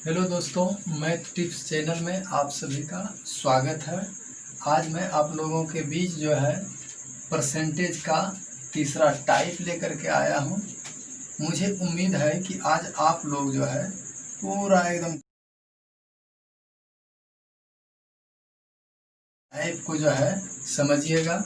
Hello दोस्तों, math tips channel में आप सभी का स्वागत है। आज मैं आप लोगों के बीच जो है परसेंटेज का तीसरा टाइप लेकर के आया हूं। मुझे उम्मीद है कि आज आप लोग जो है पूरा एकदम टाइप को जो है समझिएगा।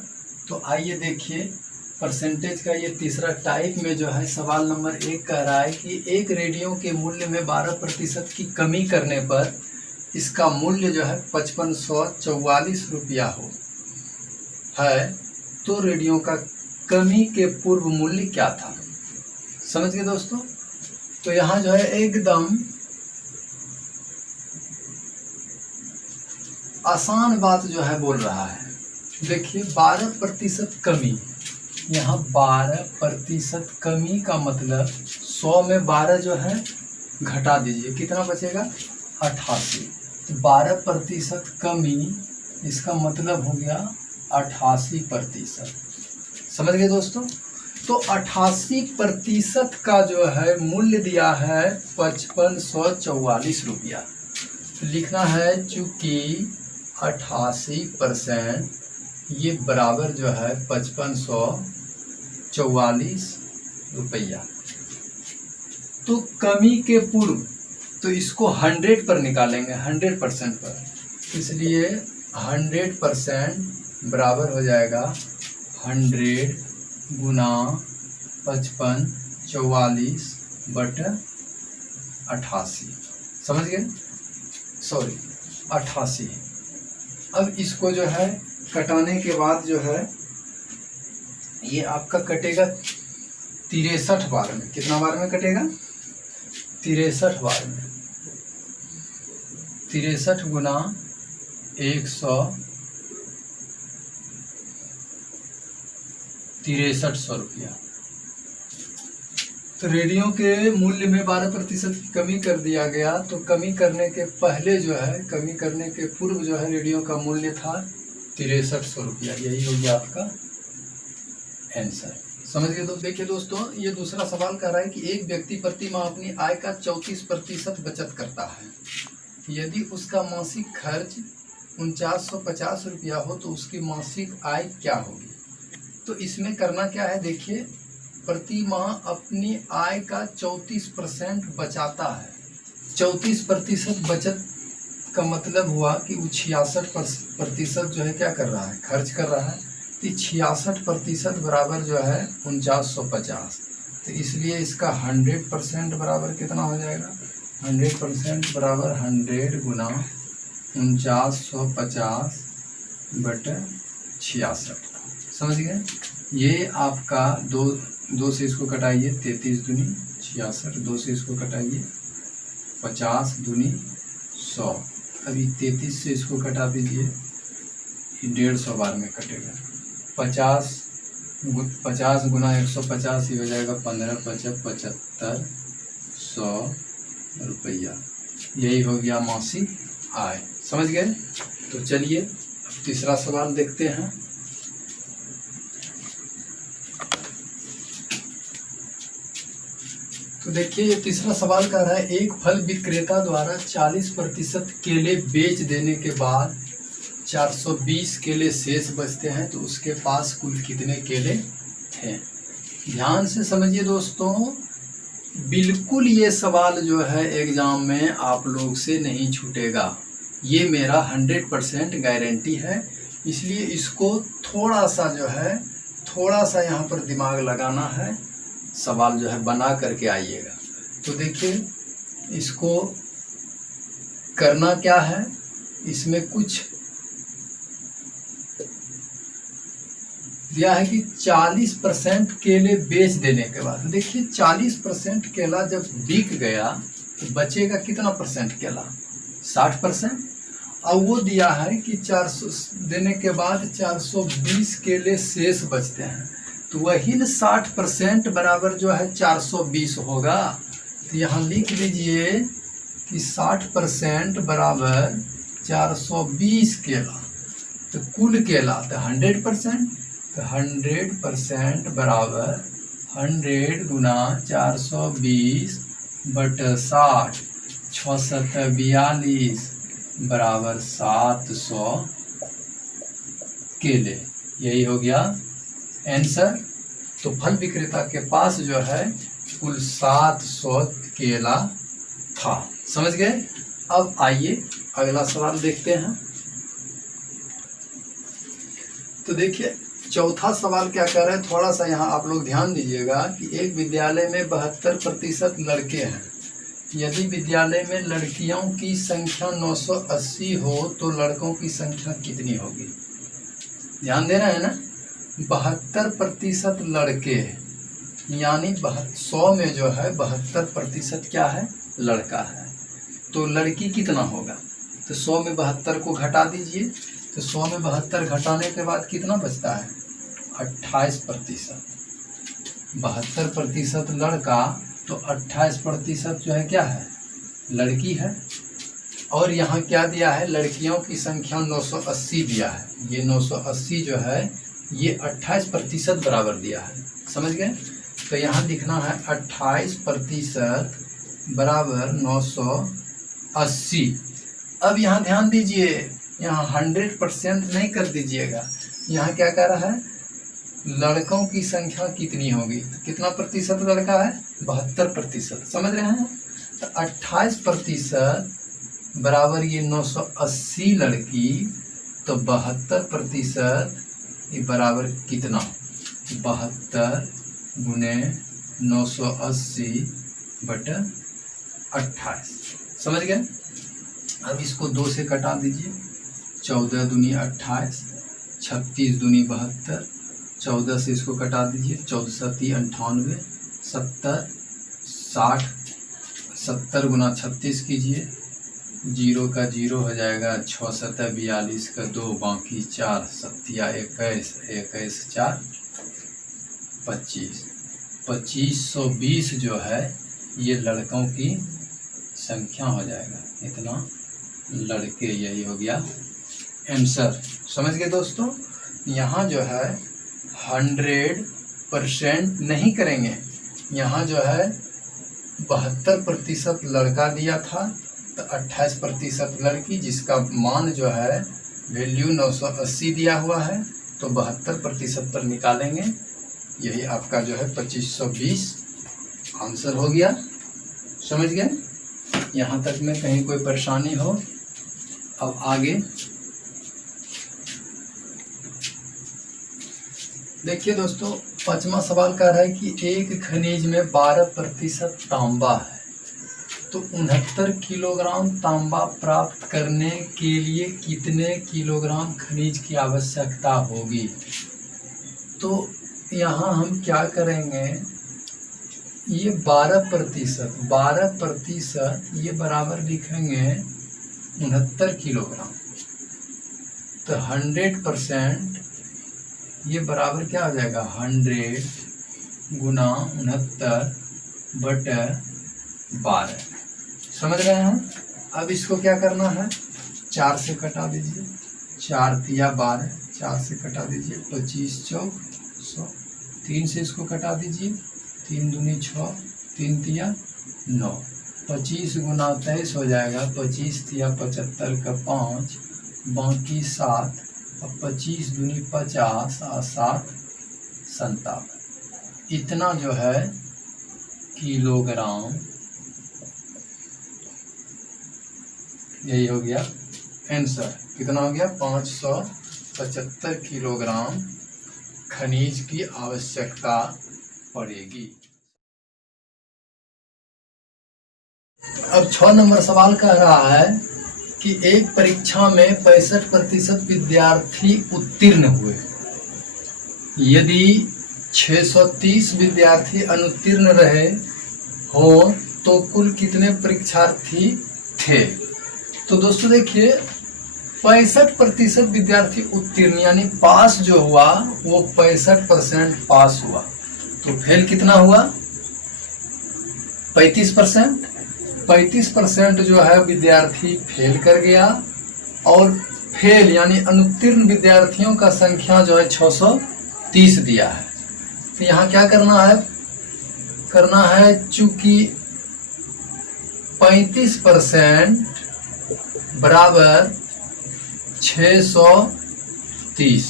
तो आइए देखिए, परसेंटेज का ये तीसरा टाइप में जो है सवाल नंबर 1 कह रहा है कि एक रेडियो के मूल्य में 12% की कमी करने पर इसका मूल्य जो है 5544 रुपया हो है, तो रेडियो का कमी के पूर्व मूल्य क्या था। समझ गए दोस्तों। तो यहाँ जो है एकदम आसान बात जो है बोल रहा है। देखिए 12% कमी, यहाँ 12% कमी का मतलब 100 में 12 जो है घटा दीजिए, कितना बचेगा 88। तो 12% कमी इसका मतलब हो गया 88%। समझ गए दोस्तों। तो 88% का जो है मूल्य दिया है 5544 रुपया। तो लिखना है चूंकि 88% ये बराबर जो है 5544 रुपया। तो कमी के पूर्व तो इसको 100 पर निकालेंगे, 100% पर, इसलिए 100% बराबर हो जाएगा 100 गुना 5544 बटा 88। समझ गए, सॉरी 88। अब इसको जो है कटाने के बाद जो है ये आपका कटेगा 63 बार में। कितना बार में कटेगा 63 बार में। 63 गुना 163 रुपया। तो रेडियो के मूल्य में 12% की कमी कर दिया गया। तो कमी करने के पहले जो है, कमी करने के पूर्व जो है रेडियो का मूल्य था 6300 रुपया। यही हो गया आपका आंसर। समझ गए। तो देखिए दोस्तों, ये दूसरा सवाल कह रहा है कि एक व्यक्ति प्रति माह अपनी आय का 34% बचत करता है। यदि उसका मासिक खर्च 4950 रुपया हो तो उसकी मासिक आय क्या होगी। तो इसमें करना क्या है, देखिए प्रति माह अपनी आय का 34% बचाता है। 34% बचत का मतलब हुआ कि वो 66% जो है क्या कर रहा है, खर्च कर रहा है। तो 66% बराबर जो है 4950। तो इसलिए इसका 100% बराबर कितना हो जाएगा, 100% बराबर 100 गुना 4950 बटे 66। समझ गए। ये आपका दो से इसको कटाइए, 33 दूनी 66, 2 से इसको कटाइए 50 दूनी 100। अभी 33 से इसको कटा दीजिए, 150 बार में कटेगा। 50 गुना 150 ही हो जाएगा 15 55 75 100 रुपया। यही हो गया मासिक आय। समझ गए। तो चलिए अब तीसरा सवाल देखते हैं। तो देखिए ये तीसरा सवाल कह रहा है एक फल विक्रेता द्वारा 40% केले बेच देने के बाद 420 केले शेष बचते हैं, तो उसके पास कुल कितने केले थे। ध्यान से समझिए दोस्तों, बिल्कुल ये सवाल जो है एग्जाम में आप लोग से नहीं छूटेगा। ये मेरा 100% गारंटी है। इसलिए इसको थोड़ा सा जो है, थोड़ा सा यहाँ पर दिमाग लगाना है, सवाल जो है बना करके आइएगा। तो देखिए इसको करना क्या है, इसमें कुछ दिया है कि 40% केले बेच देने के बाद। देखिए 40% केला जब बिक गया तो बचेगा कितना परसेंट केला, 60%। और वो दिया है कि 400 देने के बाद 420 केले शेष बचते हैं। तो वही 60% बराबर जो है 420 होगा। तो यहाँ लिख लीजिए कि 60% बराबर 420 केला। तो कुल केला तो 100%, तो 100% बराबर 100 गुना 420 बटा 60। 642 बराबर 700 केले। यही हो गया आंसर। तो फल विक्रेता के पास जो है कुल 700 केला था। समझ गए। अब आइए अगला सवाल देखते हैं। तो देखिए चौथा सवाल क्या कह रहे हैं, थोड़ा सा यहाँ आप लोग ध्यान दीजिएगा कि एक विद्यालय में 72% लड़के हैं। यदि विद्यालय में लड़कियों की संख्या 980 हो तो लड़कों की संख्या कितनी होगी। ध्यान दे रहे हैं ना। 72% लड़के यानी 100 में जो है 72% क्या है, लड़का है। तो लड़की कितना होगा, तो 100 में 72 को घटा दीजिए। तो 100 में 72 घटाने के बाद कितना बचता है, 28%। 72% लड़का तो 28% जो है क्या है, लड़की है। और यहाँ क्या दिया है, लड़कियों की संख्या 980 दिया है। ये 980 जो है ये 28% बराबर दिया है। समझ गए। तो यहाँ लिखना है 28% बराबर 980। अब यहाँ ध्यान दीजिए, यहाँ 100% नहीं कर दीजिएगा। यहाँ क्या कह रहा है, लड़कों की संख्या कितनी होगी। तो कितना प्रतिशत लड़का है, 72%। समझ रहे हैं। तो 28% बराबर ये 980 लड़की, तो 72% ये बराबर कितना, 72 गुने 980 बटा 28। समझ गए। अब इसको 2 से कटा दीजिए। 14 दूनी 28, 36 दूनी 72, 14 से इसको कटा दीजिए। 14 सती 98, 70, 60, 70 गुना 36 कीजिए। 0 का 0 हो जाएगा, 6 सतह 42 का 2, बाकी 4 सत्या 21, 21 4 25। 2520 जो है ये लड़कों की संख्या हो जाएगा। इतना लड़के, यही हो गया आंसर। समझ गए दोस्तों। यहाँ जो है 100% नहीं करेंगे। यहाँ जो है 72% लड़का दिया था, तो 28% लड़की, जिसका मान जो है वैल्यू 980 दिया हुआ है। तो 72% पर निकालेंगे। यही आपका जो है 2520 आंसर हो गया। समझ गए। यहाँ तक में कहीं कोई परेशानी हो। अब आगे देखिए दोस्तों, 5वां सवाल कह रहा है कि एक खनिज में 12% तांबा है, तो 69 किलोग्राम तांबा प्राप्त करने के लिए कितने किलोग्राम खनिज की आवश्यकता होगी। तो यहाँ हम क्या करेंगे, ये 12% ये बराबर लिखेंगे 69 किलोग्राम। तो 100% ये बराबर क्या हो जाएगा, 100 गुना 69 बटे 12। समझ रहे हैं। अब इसको क्या करना है, 4 से कटा दीजिए। 4 तिया 12, 4 से कटा दीजिए। 25 चौक 100, 3 से इसको कटा दीजिए। 3 दूनी 6, 3 तिया 9। 25 गुना 23 हो जाएगा। 25 तिया 75 का 5, बाकी 7, और 25 दूनी 50 और 7 57। इतना जो है किलोग्राम, यही हो गया आंसर। कितना हो गया, 575 किलोग्राम खनिज की आवश्यकता पड़ेगी। अब 6 नंबर सवाल कह रहा है कि एक परीक्षा में 65% विद्यार्थी उत्तीर्ण हुए। यदि 630 विद्यार्थी अनुत्तीर्ण रहे हो तो कुल कितने परीक्षार्थी थे। तो दोस्तों देखिए, 65% विद्यार्थी उत्तीर्ण यानी पास जो हुआ वो 65% पास हुआ। तो फेल कितना हुआ, 35%। 35% जो है विद्यार्थी फेल कर गया। और फेल यानी अनुत्तीर्ण विद्यार्थियों का संख्या जो है 630 दिया है। तो यहाँ क्या करना है, चूंकि 35% बराबर 630।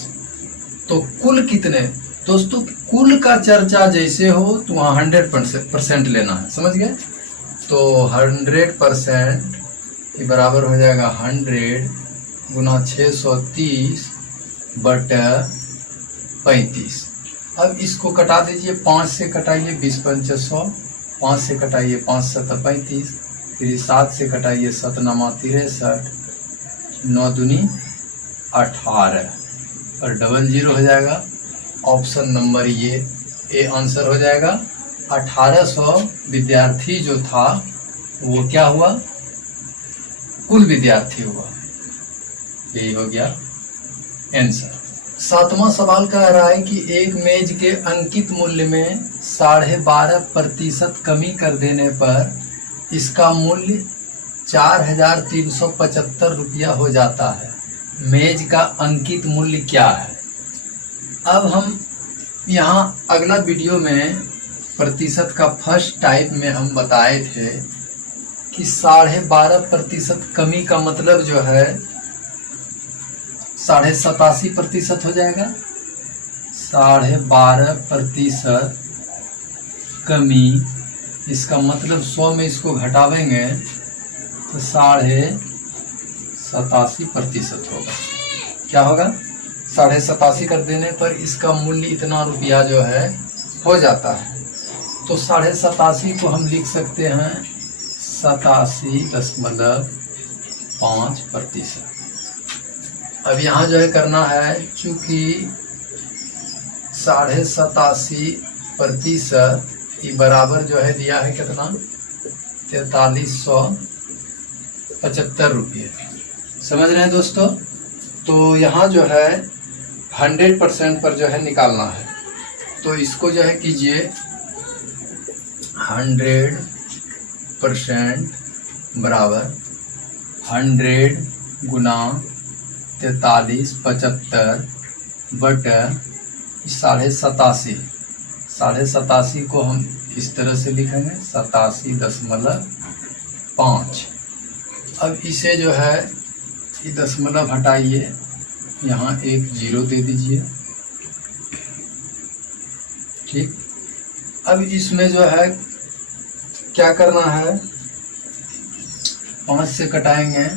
तो कुल कितने दोस्तों, कुल का चर्चा जैसे हो तो वहाँ 100% लेना है, समझ गए। तो 100% के बराबर हो जाएगा 100 गुना 630 बटा 35। अब इसको कटा दीजिए, 5 से कटाइए 20 पंचे 100, 5 से कटाइए 5 7 35, फिर 7 से कटाइए 7 9 63, 9 दूनी 18 और डबल जीरो हो जाएगा। ऑप्शन नंबर ए आंसर हो जाएगा। 1800 विद्यार्थी जो था वो क्या हुआ, कुल विद्यार्थी हुआ। यही हो गया आंसर। 7वां सवाल कह रहा है कि एक मेज के अंकित मूल्य में 12.5% कमी कर देने पर इसका मूल्य 4,375 रुपया हो जाता है। मेज का अंकित मूल्य क्या है। अब हम यहाँ अगला वीडियो में प्रतिशत का फर्स्ट टाइप में हम बताए थे कि 12.5% कमी का मतलब जो है 87.5% हो जाएगा। 12.5% कमी, इसका मतलब 100 में इसको घटावेंगे तो 87.5% होगा। क्या होगा, 87.5 कर देने पर इसका मूल्य इतना रुपया जो है हो जाता है। तो 87.5 को हम लिख सकते हैं 87.5%। अब यहाँ जो है करना है, चूँकि 87.5% ये बराबर जो है दिया है कितना, 4375 रुपये। समझ रहे हैं दोस्तों। तो यहाँ जो है 100% पर जो है निकालना है। तो इसको जो है कीजिए 100% बराबर 100 गुना 4375 बटा 87.5 को हम इस तरह से लिखेंगे 87.5। अब इसे जो है ये दशमलव हटाइए, यहाँ एक जीरो दे दीजिए, ठीक। अब इसमें जो है क्या करना है, 5 से कटाएंगे,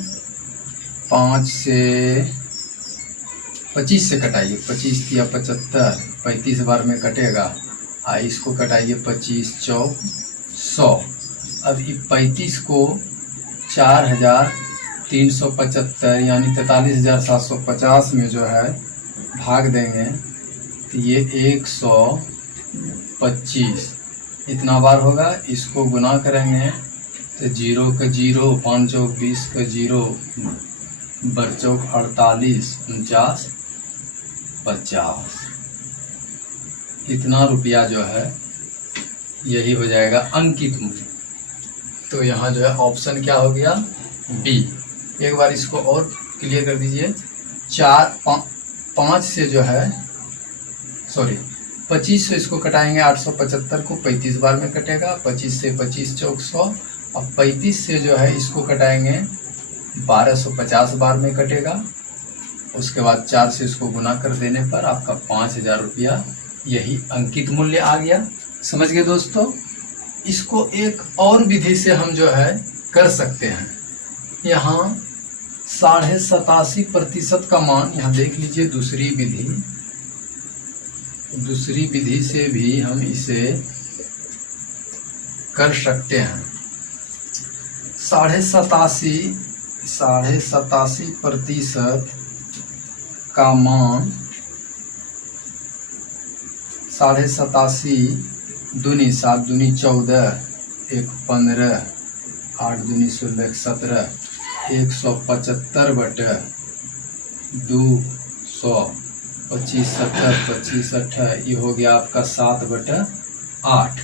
5 से 25 से कटाइए, 25 या 75, 35 बार में कटेगा। इसको कटाइए 25 चौक 100। अब ये 35 को 4,375 यानी 43,750 में जो है भाग देंगे तो ये 125 इतना बार होगा। इसको गुना करेंगे तो 0 का 0, 5 चौक 20 का 0, बर चौक 48, 49, 50। इतना रुपया जो है यही हो जाएगा अंकित मूल्य। तो यहाँ जो है ऑप्शन क्या हो गया, बी। एक बार इसको और क्लियर कर दीजिए। 5 से जो है 25 से इसको कटाएंगे, 875 को 35 बार में कटेगा। 25 से 25 चौक 100। अब 35 से जो है इसको कटाएंगे 1250 बार में कटेगा। उसके बाद 4 से इसको गुना कर देने पर आपका 5000 रुपया यही अंकित मूल्य आ गया। समझ गए दोस्तों। इसको एक और विधि से हम जो है कर सकते हैं। यहाँ 87.5% का मान यहाँ देख लीजिए, दूसरी विधि से भी हम इसे कर सकते हैं। 87.5% का मान 87.5 दूनी 7 दूनी 14, 1 15, 8 दूनी 16, 17, 175 बटे 200, 25 70, 25 8, ये हो गया आपका 7/8।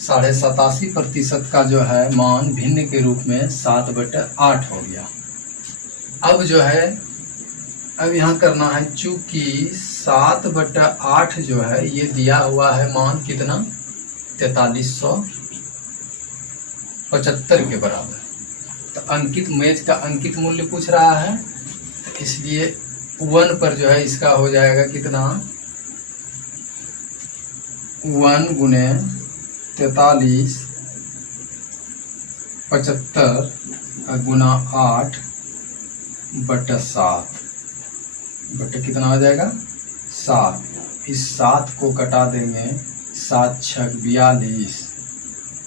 87.5% का जो है मान भिन्न के रूप में 7/8 हो गया। अब जो है अब यहाँ करना है, चूंकि 7/8 जो है ये दिया हुआ है मान कितना, 4300 75 के बराबर। तो अंकित मेज का अंकित मूल्य पूछ रहा है, तो इसलिए 1 पर जो है इसका हो जाएगा कितना, 1 गुने 43 75 गुना 8 बटा 7 बटा कितना हो जाएगा 7। इस 7 को कटा देंगे, 7 छक 42,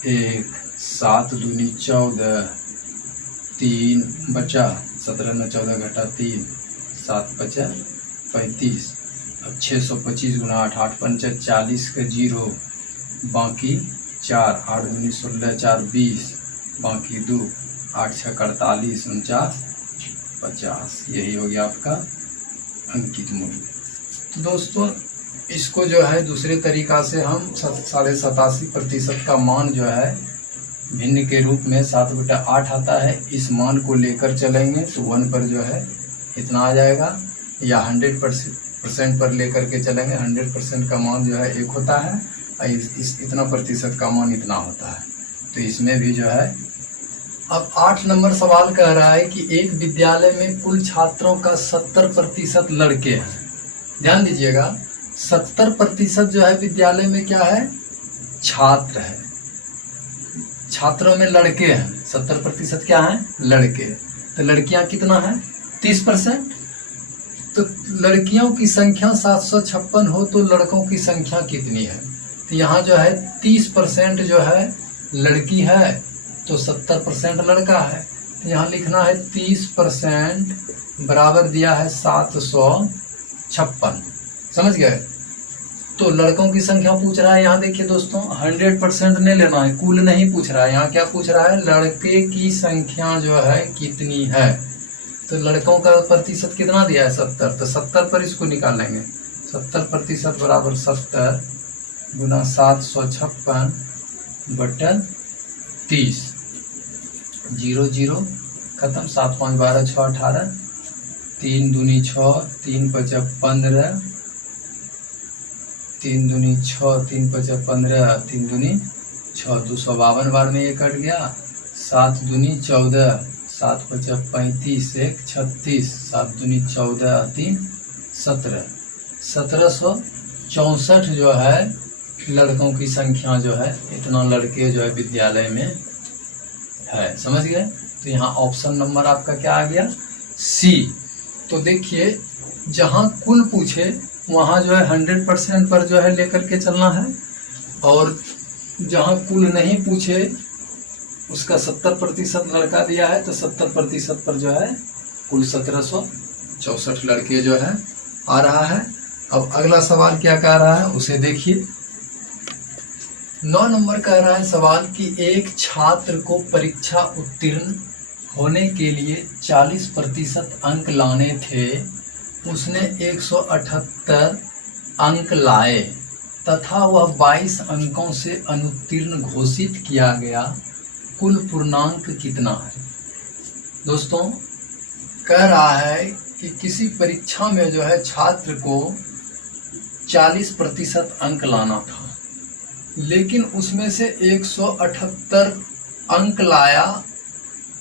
1 7 दूनी 14, 3 बचा 17 में 14 घटा 3, 7 बचा 35। अब 625 गुना 8, 8 पंचा 40 का 0, बाकी 4, 8 दूनी 16, 4 20, बाकी 2, 8 छः 48, 49, 50। यही हो गया आपका अंकित मूल्य। तो दोस्तों इसको जो है दूसरे तरीका से हम 87.5% का मान जो है भिन्न के रूप में 7/8 आता है, इस मान को लेकर चलेंगे तो 1 पर जो है इतना आ जाएगा, या 100% पर लेकर के चलेंगे, 100% का मान जो है 1 होता है, इस इतना प्रतिशत का मान इतना होता है। तो इसमें भी जो है अब 8 नंबर सवाल कह रहा है कि एक विद्यालय में कुल छात्रों का 70% लड़के हैं। ध्यान दीजिएगा, 70% जो है विद्यालय में क्या है, छात्र है, छात्रों में लड़के हैं, 70% क्या है, लड़के। तो लड़कियां कितना है, 30%। तो लड़कियों की संख्या 756 हो तो लड़कों की संख्या कितनी है, तो यहाँ जो है 30% जो है लड़की है तो 70% लड़का है। तो यहाँ लिखना है 30% बराबर दिया है 756, समझ गए। तो लड़कों की संख्या पूछ रहा है, यहाँ देखिए दोस्तों 100% नहीं लेना है, कुल नहीं पूछ रहा है, यहाँ क्या पूछ रहा है, लड़के की संख्या जो है कितनी है। तो लड़कों का प्रतिशत कितना दिया है 70, तो 70 पर इसको निकालेंगे, 70% बराबर 70 गुना 756 बटा 30, 0 0 खत्म, 7 5 12 6 18, 3 दूनी 6, 3 5 15, 3 दूनी 6, 3 5 15, 3 दूनी 6, 252 बार में ये कट गया, 7 दूनी 14, 7 5 35, 1 36, 7 दूनी 14, 3 17, 1764 जो है लड़कों की संख्या जो है, इतना लड़के जो है विद्यालय में है, समझ गए। तो यहाँ ऑप्शन नंबर आपका क्या आ गया, सी। तो देखिए जहाँ कुल पूछे वहाँ जो है 100% पर जो है लेकर के चलना है, और जहाँ कुल नहीं पूछे उसका 70% लड़का दिया है तो 70% पर जो है कुल 1764 लड़के जो है आ रहा है। अब अगला सवाल क्या कह रहा है उसे देखिए। 9 नंबर कह रहा है सवाल कि एक छात्र को परीक्षा उत्तीर्ण होने के लिए 40% अंक लाने थे, उसने 178 अंक लाए तथा वह 22 अंकों से अनुत्तीर्ण घोषित किया गया, कुल पूर्णांक कितना है। दोस्तों कह रहा है कि किसी परीक्षा में जो है छात्र को 40% अंक लाना था, लेकिन उसमें से 178 अंक लाया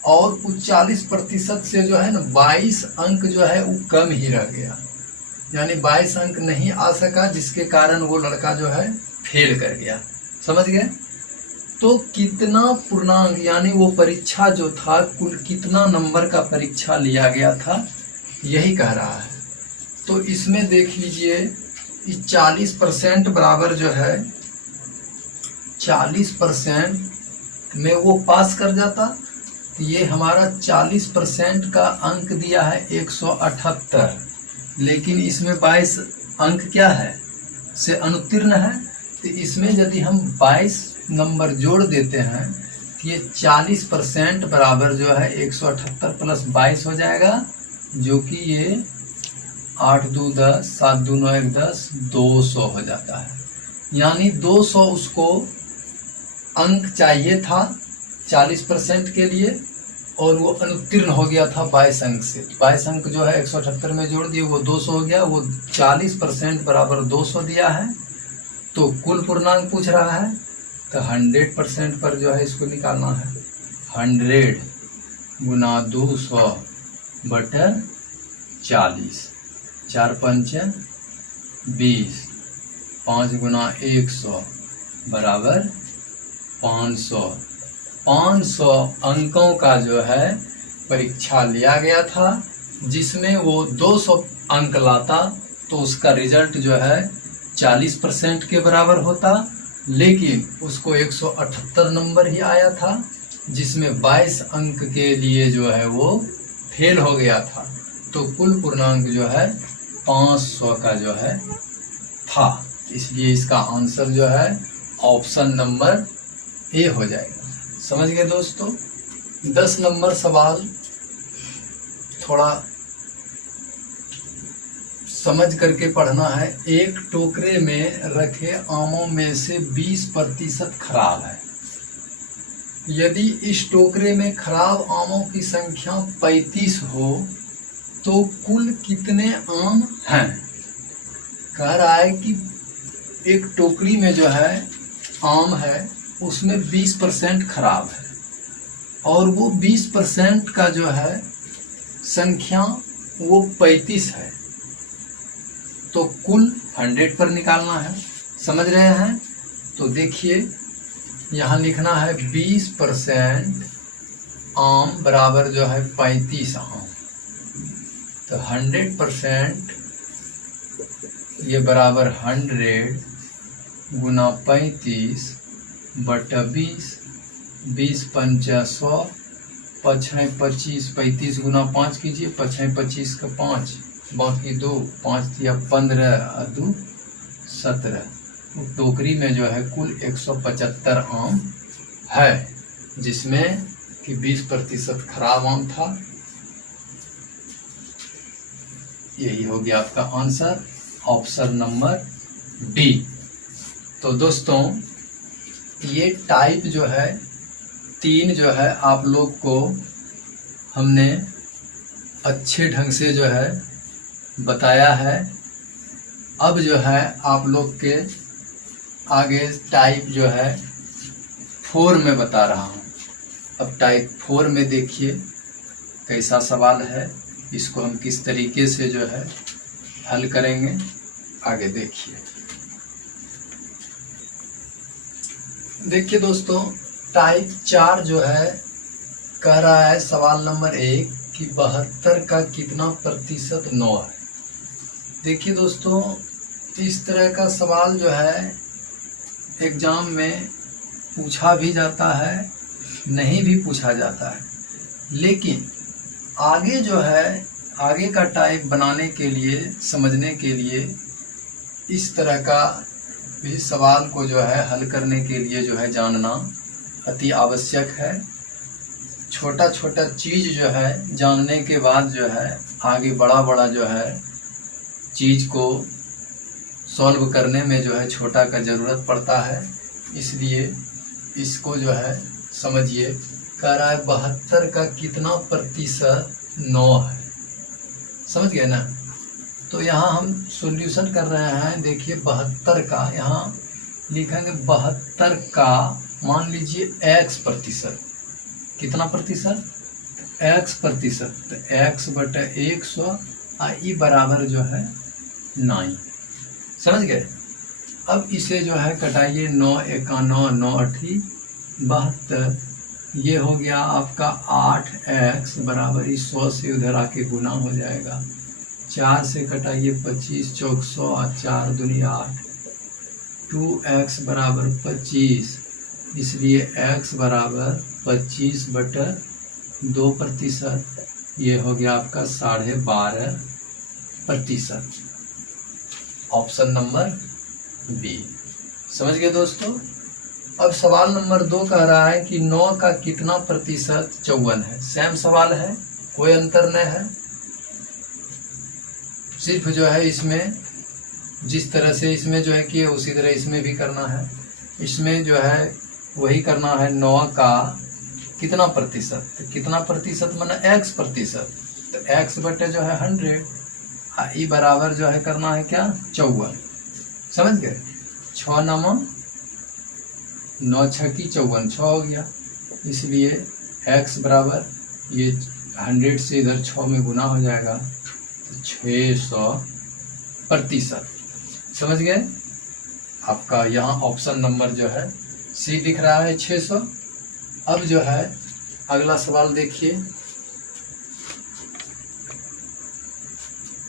और उस 40% से जो है ना 22 अंक जो है वो कम ही रह गया, यानी 22 अंक नहीं आ सका, जिसके कारण वो लड़का जो है फेल कर गया, समझ गए। तो कितना पूर्णांक, यानी वो परीक्षा जो था कुल कितना नंबर का परीक्षा लिया गया था, यही कह रहा है। तो इसमें देख लीजिए 40% बराबर जो है 40% में वो पास कर जाता, तो ये हमारा 40% का अंक दिया है 178, लेकिन इसमें 22 अंक क्या है से अनुत्तीर्ण है। तो इसमें यदि हम 22 नंबर जोड़ देते हैं तो ये 40% बराबर जो है 178 प्लस 22 हो जाएगा, जो कि ये 8 2 10, 7 2 9 1 10, 200 हो जाता है। यानी 200 उसको अंक चाहिए था 40% के लिए, और वो अनुत्तीर्ण हो गया था 22 अंक से। 22 अंक जो है 178 में जोड़ दिए, वो 200 हो गया, वो 40% बराबर 200 दिया है। तो कुल पूर्णांक पूछ रहा है, तो 100% पर जो है इसको निकालना है। 100 गुना 200 बटा 40, 4 पंच 20, 5 गुना 100 बराबर 500। 500 अंकों का जो है परीक्षा लिया गया था, जिसमें वो 200 अंक लाता तो उसका रिजल्ट जो है 40% के बराबर होता, लेकिन उसको 178 नंबर ही आया था, जिसमें 22 अंक के लिए जो है वो फेल हो गया था। तो कुल पूर्णांक जो है 500 का जो है था, इसलिए इसका आंसर जो है ऑप्शन नंबर ए हो जाएगा। समझ गए दोस्तों। 10 नंबर सवाल थोड़ा समझ करके पढ़ना है। एक टोकरे में रखे आमों में से 20% खराब है। यदि इस टोकरे में खराब आमों की संख्या 35 हो तो कुल कितने आम हैं? कह रहा है कि एक टोकरी में जो है आम है, उसमें 20% खराब है और वो 20% का जो है संख्या वो 35 है, तो कुल 100 पर निकालना है। समझ रहे हैं? तो देखिए यहाँ लिखना है 20% आम बराबर जो है 35 आम, तो 100% ये बराबर 100 गुना 35 बटा 20, 20 पंचा 100, 5 25, 35 गुना 5 कीजिए, 5 25 का 5, बाकी 2, 5 या 15 और 2 17। टोकरी में जो है कुल 175 आम है, जिसमें कि 20% खराब आम था। यही हो गया आपका आंसर, ऑप्शन नंबर डी। तो दोस्तों ये टाइप जो है 3 जो है आप लोग को हमने अच्छे ढंग से जो है बताया है। अब जो है आप लोग के आगे टाइप जो है 4 में बता रहा हूँ। अब टाइप 4 में देखिए कैसा सवाल है, इसको हम किस तरीके से जो है हल करेंगे, आगे देखिए। देखिए दोस्तों टाइप 4 जो है कह रहा है सवाल नंबर 1 कि 72 का कितना प्रतिशत 9 है। देखिए दोस्तों इस तरह का सवाल जो है एग्जाम में पूछा भी जाता है, नहीं भी पूछा जाता है, लेकिन आगे जो है आगे का टाइप बनाने के लिए, समझने के लिए इस तरह का भी सवाल को जो है हल करने के लिए जो है जानना अति आवश्यक है। छोटा छोटा चीज़ जो है जानने के बाद जो है आगे बड़ा बड़ा जो है चीज़ को सॉल्व करने में जो है छोटा का ज़रूरत पड़ता है, इसलिए इसको जो है समझिए। कह रहा है 72 का कितना प्रतिशत 9 है। समझ गए ना? तो यहाँ हम सॉल्यूशन कर रहे हैं। देखिए 72 का यहाँ लिखेंगे 72 का मान लीजिए x प्रतिशत, कितना प्रतिशत? x प्रतिशत, तो x बटा 100 ई बराबर जो है 9। समझ गए? अब इसे जो है कटाइए, 9 एका 9, 9 अठी 72, ये हो गया आपका 8x बराबर 100 से उधर आके गुना हो जाएगा। 4 से कटाइए 25 चौक 100 और 4 दूनी 8, 2x बराबर 25, इसलिए x बराबर 25 बटा 2%, ये हो गया आपका 12.5%। Option number B. समझ गए दोस्तों? अब सवाल नंबर 2 कह रहा है कि 9 का कितना प्रतिशत 54 है। सेम सवाल है, कोई अंतर नहीं है, सिर्फ जो है इसमें जिस तरह से इसमें जो है किए उसी तरह इसमें भी करना है। इसमें जो है वही करना है। 9 का कितना प्रतिशत, तो कितना प्रतिशत माना x प्रतिशत, तो x बटे जो है 100 ई बराबर जो है करना है क्या 54। समझ गए? 6 9 9 6 की 54, 6 हो गया, इसलिए x बराबर ये 100 से इधर 6 में गुना हो जाएगा तो 600%। समझ गए? आपका यहाँ ऑप्शन नंबर जो है सी दिख रहा है 600। अब जो है अगला सवाल देखिए,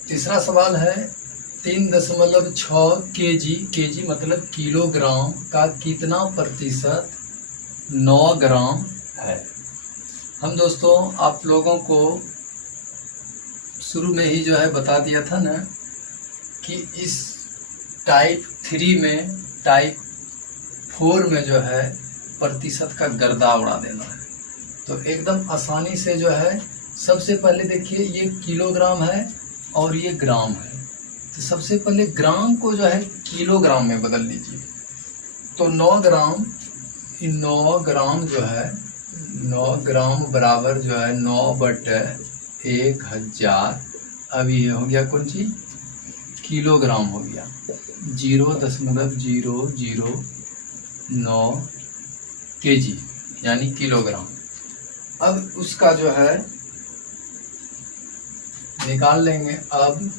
तीसरा सवाल है 3.6 kg मतलब किलोग्राम का कितना प्रतिशत 9 ग्राम है। हम दोस्तों आप लोगों को शुरू में ही जो है बता दिया था ना कि इस टाइप 3 में टाइप 4 में जो है प्रतिशत का गर्दा उड़ा देना है। तो एकदम आसानी से जो है सबसे पहले देखिए ये किलोग्राम है और ये ग्राम है, तो सबसे पहले ग्राम को जो है किलोग्राम में बदल लीजिए। तो 9 ग्राम, 9 ग्राम जो है 9 ग्राम बराबर जो है 9/1000। अब ये हो गया कौन सी किलोग्राम हो गया 0.009 kg यानी किलोग्राम। अब उसका जो है निकाल लेंगे। अब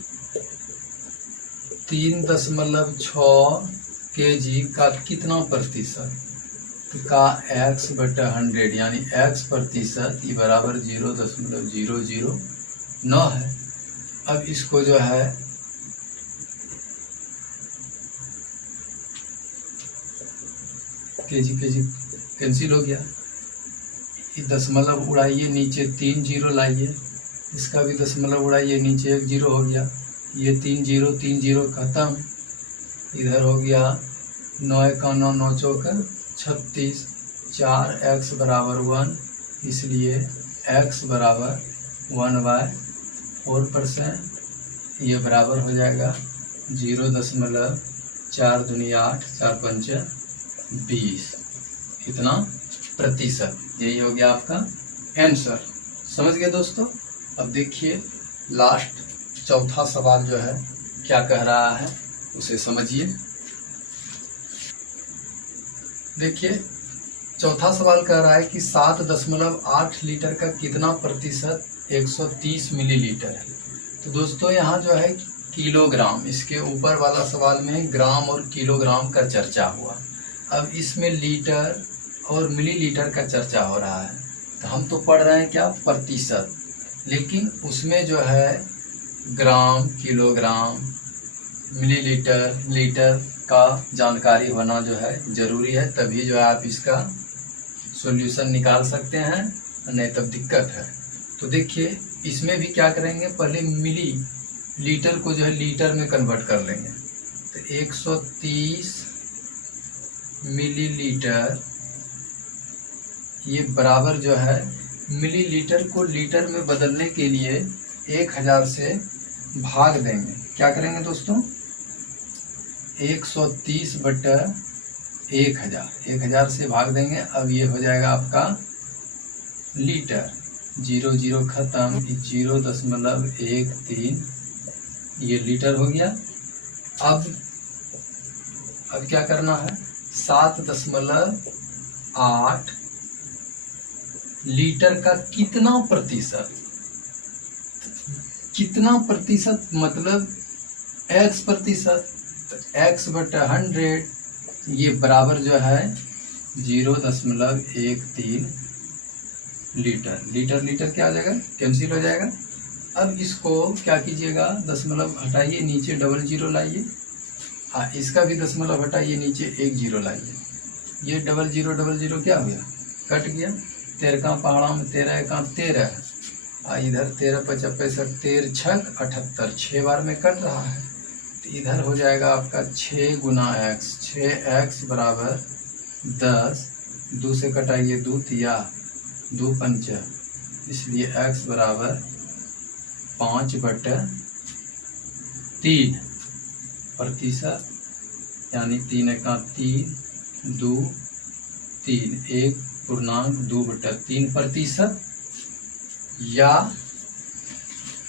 3.6 kg का कितना प्रतिशत का x/100 यानी x प्रतिशत ये बराबर 0.009 है। अब इसको जो है केजी कैंसिल हो गया, दशमलव उड़ाइए नीचे 3 0 लाइए, इसका भी दशमलव उड़ाइए नीचे 1 0 हो गया, ये 3 0 खत्म, इधर हो गया 9 का 9 9 चौका 36, 4x बराबर 1, इसलिए x बराबर 1/4%। ये बराबर हो जाएगा 0.4 दूनी 8 4 5 20, इतना प्रतिशत। यही हो गया आपका आंसर। समझ गए दोस्तों? अब देखिए लास्ट चौथा सवाल जो है क्या कह रहा है उसे समझिए। देखिए चौथा सवाल कह रहा है कि 7.8 लीटर का कितना प्रतिशत 130 मिलीलीटर है। तो दोस्तों यहाँ जो है किलोग्राम, इसके ऊपर वाला सवाल में ग्राम और किलोग्राम का चर्चा हुआ, अब इसमें लीटर और मिलीलीटर का चर्चा हो रहा है। तो हम तो पढ़ रहे हैं क्या प्रतिशत, लेकिन उसमें जो है ग्राम, किलोग्राम, मिलीलीटर, लीटर का जानकारी होना जो है ज़रूरी है, तभी जो है आप इसका सॉल्यूशन निकाल सकते हैं, नहीं तब दिक्कत है। तो देखिए इसमें भी क्या करेंगे, पहले मिली लीटर को जो है लीटर में कन्वर्ट कर लेंगे। तो 130 मिलीलीटर ये बराबर जो है मिलीलीटर को लीटर में बदलने के लिए 1000 से भाग देंगे। क्या करेंगे दोस्तों, 130/1000, 1000 से भाग देंगे। अब ये हो जाएगा आपका लीटर, 0 0 खत्म, 0.13, ये लीटर हो गया। अब क्या करना है, 7.8 लीटर का कितना प्रतिशत, मतलब x प्रतिशत, तो x/100 ये बराबर जो है 0.13 लीटर। लीटर क्या हो जाएगा, कैंसिल हो जाएगा। अब इसको क्या कीजिएगा, दशमलव हटाइए नीचे 00 लाइए, हाँ इसका भी दशमलव हटाइए नीचे 1 0 लाइए, ये 00 क्या हो गया, कट गया। 13 का पहाड़ा में 13 1 13, इधर 13 5 65, 13 6 78, 6 बार में कट रहा है। तो इधर हो जाएगा आपका 6 गुना x, 6x बराबर 10, 2 से कटाइए 2 या 2 5, इसलिए x बराबर 5/3 प्रतिशत, यानी 3 1 3, 2 3, 1.2/3%। या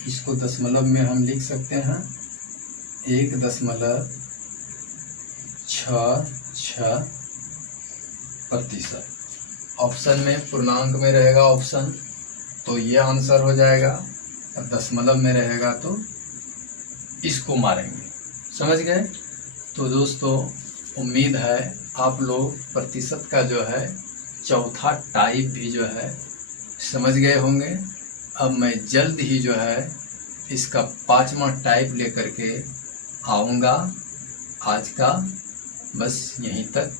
इसको दशमलव में हम लिख सकते हैं 1.66%। ऑप्शन में पूर्णांक में रहेगा ऑप्शन तो ये आंसर हो जाएगा, और दशमलव में रहेगा तो इसको मारेंगे। समझ गए? तो दोस्तों उम्मीद है आप लोग प्रतिशत का जो है चौथा टाइप भी जो है समझ गए होंगे। अब मैं जल्द ही जो है इसका 5वां टाइप लेकर के आऊँगा। आज का बस यहीं तक।